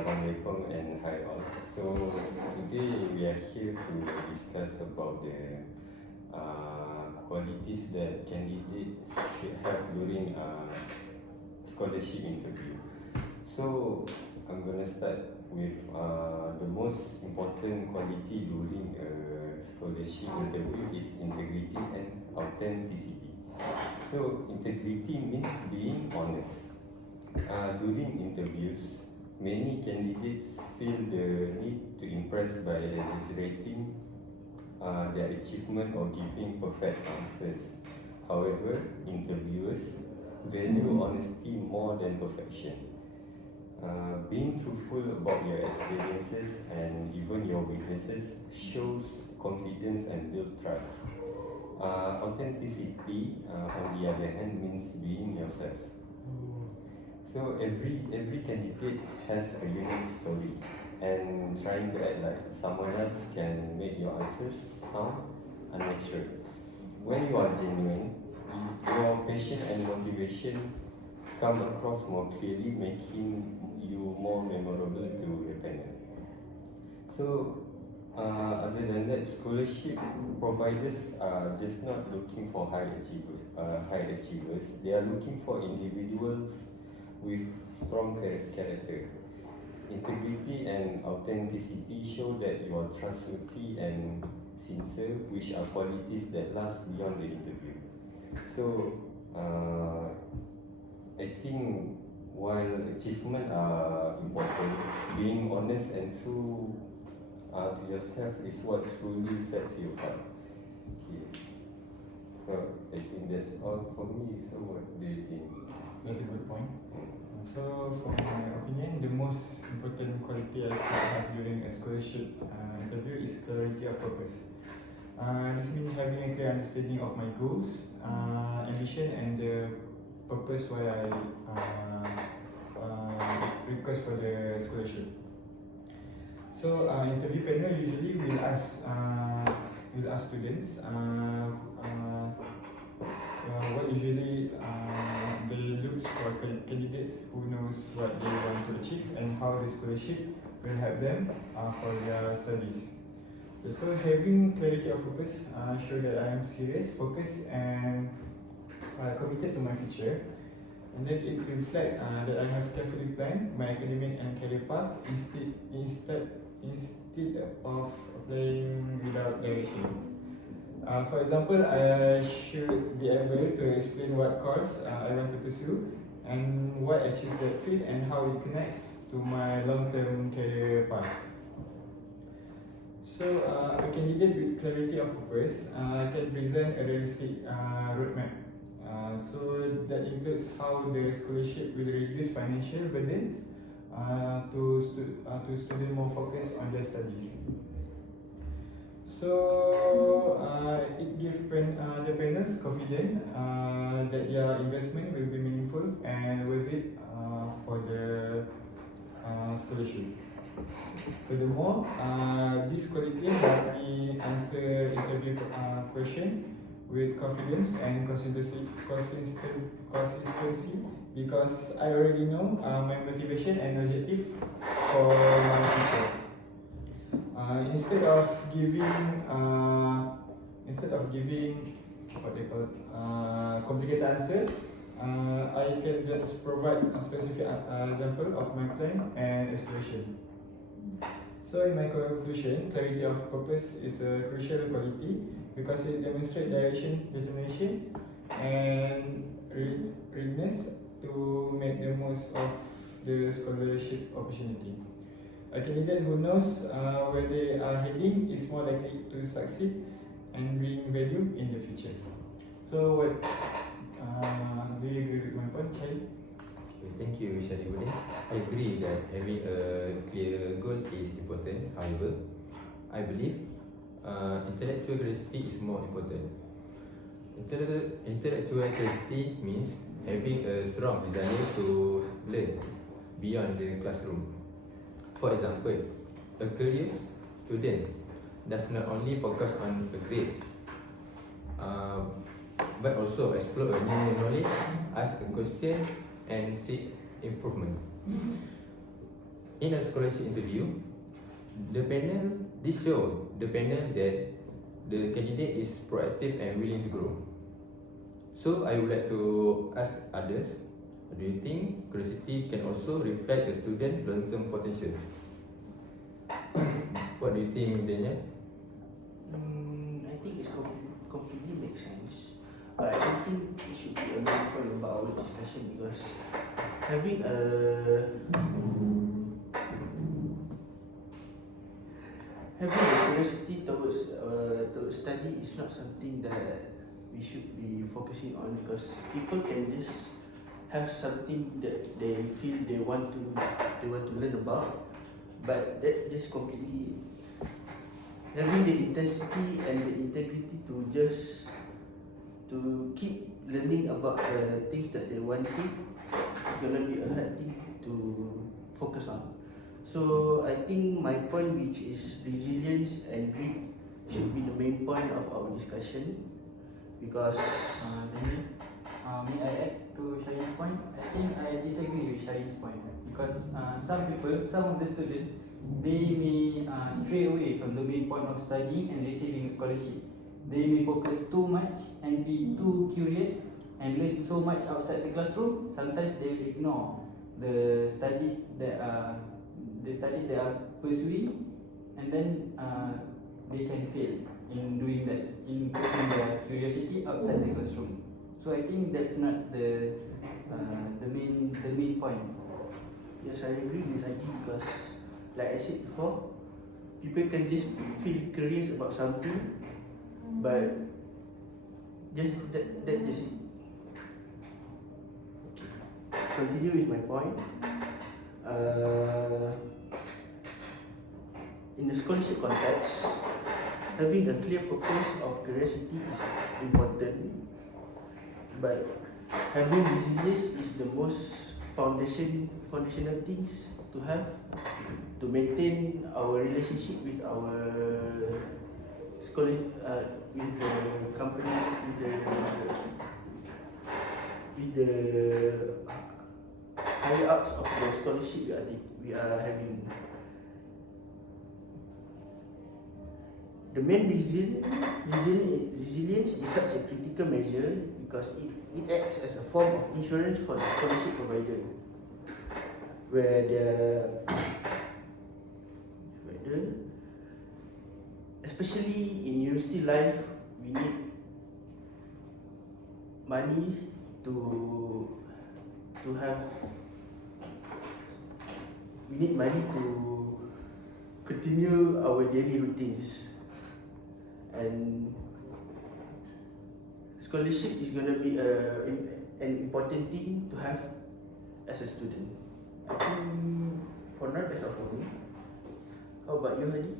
Assalamualaikum and hi all. So today we are here to discuss about the qualities that candidates should have during scholarship interview. So I'm gonna start with the most important quality during a scholarship interview is integrity and authenticity. So integrity means being honest. During interviews, many candidates feel the need to impress by exaggerating their achievement or giving perfect answers. However, interviewers value honesty more than perfection. Being truthful about your experiences and even your weaknesses shows confidence and builds trust. Authenticity, on the other hand, means being yourself. So every candidate has a unique story, and trying to act like someone else can make your answers sound unnatural. When you are genuine, your passion and motivation come across more clearly, making you more memorable to the panel. So, other than that, scholarship providers are just not looking for high achievers. They are looking for individuals with strong character. Integrity and authenticity show that you are trustworthy and sincere, which are qualities that last beyond the interview. So, I think while achievement are important, being honest and true to yourself is what truly sets you apart. Okay. So I think that's all for me. So what do you think? That's a good point. So, for my opinion, the most important quality I should have during a scholarship interview is clarity of purpose. This means having a clear understanding of my goals, ambition, and the purpose why I request for the scholarship. So, interview panel usually will ask students what usually they look for candidates who knows what they want to achieve and how the scholarship will help them for their studies. Okay, so having clarity of purpose show that I am serious, focused, and committed to my future. And then it reflects that I have carefully planned my academic and career path instead of applying without direction. For example, I should be able to explain what course I want to pursue and why I choose that field and how it connects to my long-term career path. So, a candidate with clarity of purpose can present a realistic roadmap. So that includes how the scholarship will reduce financial burdens to students more focused on their studies. So it gives the panels confidence that their investment will be meaningful and worth it for the scholarship. Furthermore, this quality help me answer interview question with confidence and consistency because I already know my motivation and objective for my future. Instead of giving what they call complicated answer, I can just provide a specific example of my plan and aspiration. So in my conclusion, clarity of purpose is a crucial quality because it demonstrates direction, determination, and readiness to make the most of the scholarship opportunity. A candidate who knows where they are heading is more likely to succeed and bring value in the future. So, what do you agree with my point, Chai? Thank you, Sharifuddin. I agree that having a clear goal is important. However, I believe intellectual curiosity is more important. Intellectual curiosity means having a strong desire to learn beyond the classroom. For example, a curious student does not only focus on a grade, but also explore a new knowledge, ask a question, and seek improvement. in a scholarship interview, the panel that the candidate is proactive and willing to grow. So I would like to ask others, do you think curiosity can also reflect a student's long-term potential? What do you think, Daniel? I think it's completely makes sense, but I don't think it should be a main point about our discussion, because having a curiosity towards study is not something that we should be focusing on, because people can just have something that they feel they want to learn about, but that just completely having the intensity and the integrity to keep learning about the things that they want to, it's gonna be a hard thing to focus on. So I think my point, which is resilience and grit, should be the main point of our discussion, because Daniel, may I add to Shahin's point? I think I disagree with Shahin's point, because some of the students, they may stray away from the main point of studying and receiving a scholarship. They may focus too much and be too curious and learn so much outside the classroom. Sometimes they will ignore the studies that are pursuing, and then they can fail in doing that, in pursuing their curiosity outside the classroom. So I think that's not the main point. yes, I agree with Adi, because like I said before, people can just feel curious about something, but just that just it. Continue with my point. In the scholarship context, having a clear purpose of curiosity is important, but having resilience is the most foundational things to have to maintain our relationship with our with the company, with the higher ups of the scholarship we are having. The main resilience is such a critical measure because it acts as a form of insurance for the scholarship provider, especially in university life, we need money to continue our daily routines, and scholarship is going to be an important thing to have as a student. I think for now that's all for me. How about you, Hadi?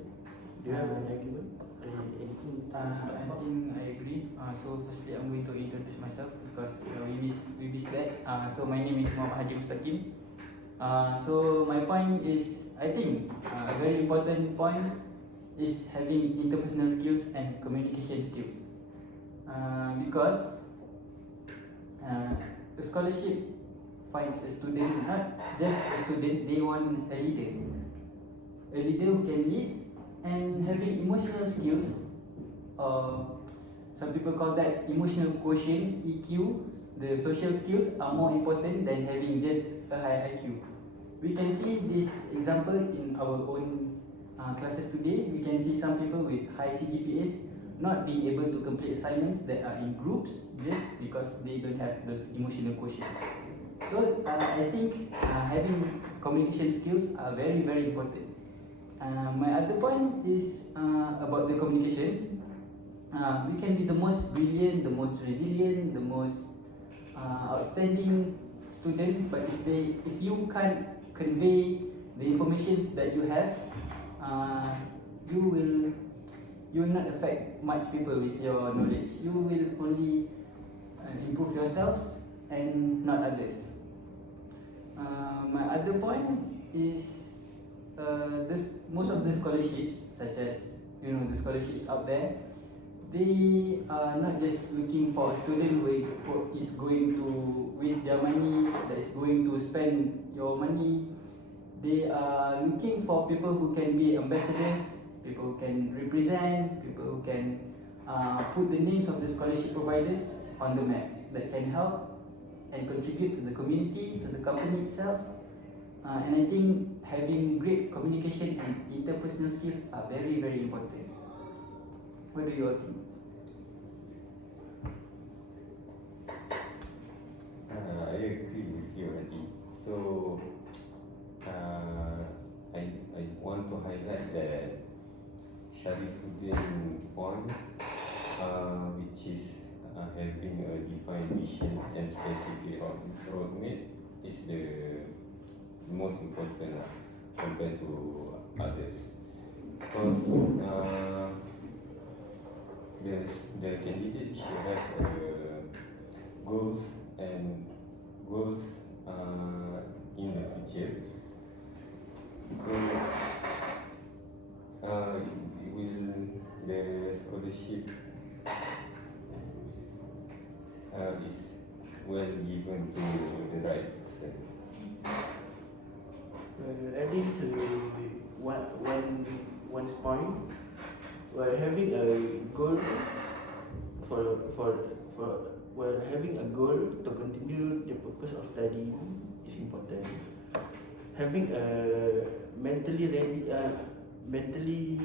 Do you have any argument? Anything? I think I agree. So firstly, I'm going to introduce myself because we missed that. So my name is Muhammad Haji Mustaqim. So my point is, I think a very important point is having interpersonal skills and communication skills. Because a scholarship finds a student, not just a student, they want a leader who can lead, and having emotional skills, some people call that emotional quotient, EQ. The social skills are more important than having just a high IQ. We can see this example in our own classes today. We can see some people with high CGPAs not being able to complete assignments that are in groups just because they don't have those emotional quotients. So I think having communication skills are very, very important. My other point is about the communication. We can be the most brilliant, the most resilient, the most outstanding student, but if you can't convey the information that you have, you will not affect much people with your knowledge. You will only improve yourselves and not others. My other point is most of the scholarships, such as the scholarships out there, they are not just looking for a student who is going to waste their money, that is going to spend your money. They are looking for people who can be ambassadors, people who can represent, people who can put the names of the scholarship providers on the map that can help and contribute to the community, to the company itself. And I think having great communication and interpersonal skills are very, very important. What do you all think? I agree with you, Adi. So, I want to highlight that Sharifuddin point, which is having a defined vision and specific roadmap, is the most important compared to others. Because the candidate should have goals and goals in the future. So will the scholarship is well given to the right person. Adding to one point, while having a goal while having a goal to continue the purpose of study is important. Having a mentally ready, mentally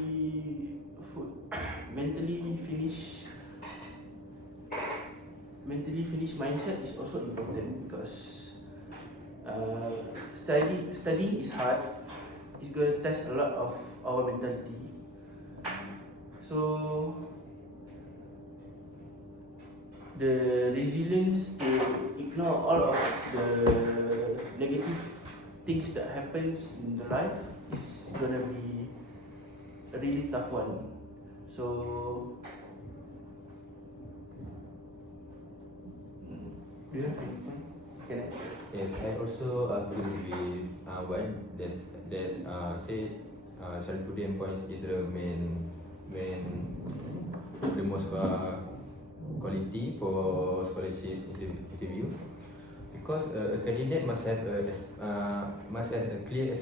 finished mindset is also important because studying is hard. It's going to test a lot of our mentality. So the resilience to ignore all of the negative things that happens in the life is gonna be a really tough one. So do you have any point? Can I? Yes, I also agree with what there's say Sharifuddin points is the the most quality for scholarship interview, because a candidate must have a clear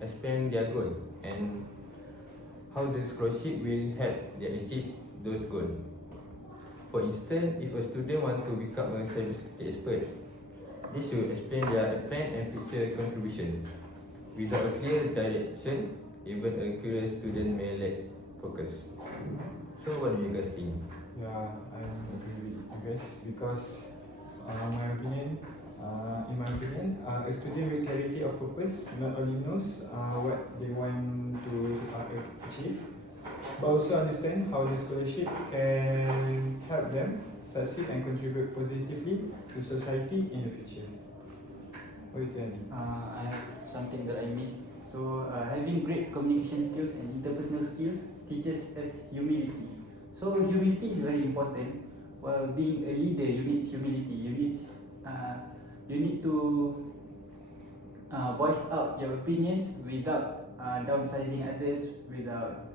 explain their goal and how the scholarship will help them achieve those goals. For instance, if a student want to become a cybersecurity expert, they should explain their plan and future contribution. Without a clear direction, even a curious student may lack focus. So what do you guys think? Yeah, I agree with you guys because in my opinion, a student with clarity of purpose not only knows what they want to achieve, but also understand how the scholarship can help them succeed and contribute positively to society in the future. What do you think? I have something that I missed. So having great communication skills and interpersonal skills teaches us humility. So humility is very important. While being a leader, you need humility. You need to voice out your opinions without downsizing others, without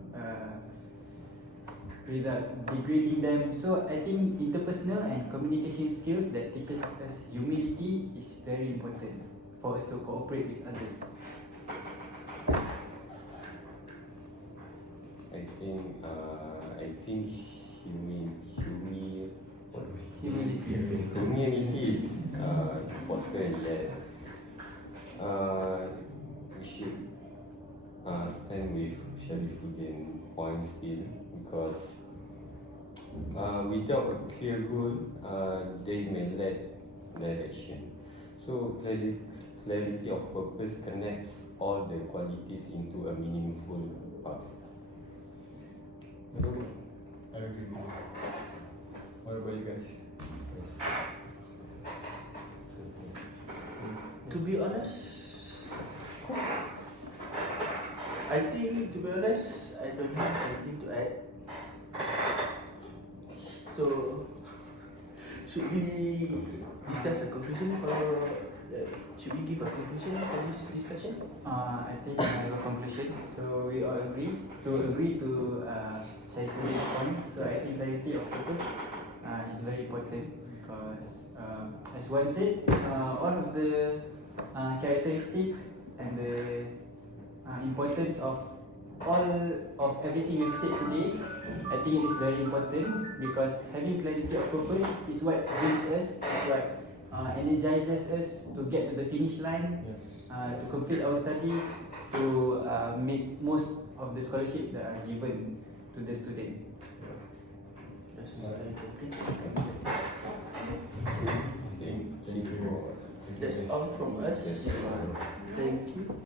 degrading them. So I think interpersonal and communication skills that teaches us humility is very important for us to cooperate with others. I think humility is important. Yet we should stand with Sharifuddin point still, because without a clear goal, they may lack direction. So clarity of purpose connects all the qualities into a meaningful path. That's good. I agree with you. What about you guys? To be honest, I don't have anything to add. So, should we discuss a conclusion should we give a conclusion for this discussion? I think I have a conclusion. So we all agree to Sharifuddin's point. So I think clarity of purpose is very important because as one said, all of the characteristics and the importance of all of everything we've said today. I think it is very important because having clarity of purpose is what brings us, is what energizes us to get to the finish line, Yes. to complete our studies, to make most of the scholarship that are given to the student. Yes, I agree. Thank you. That's all from us. Thank you.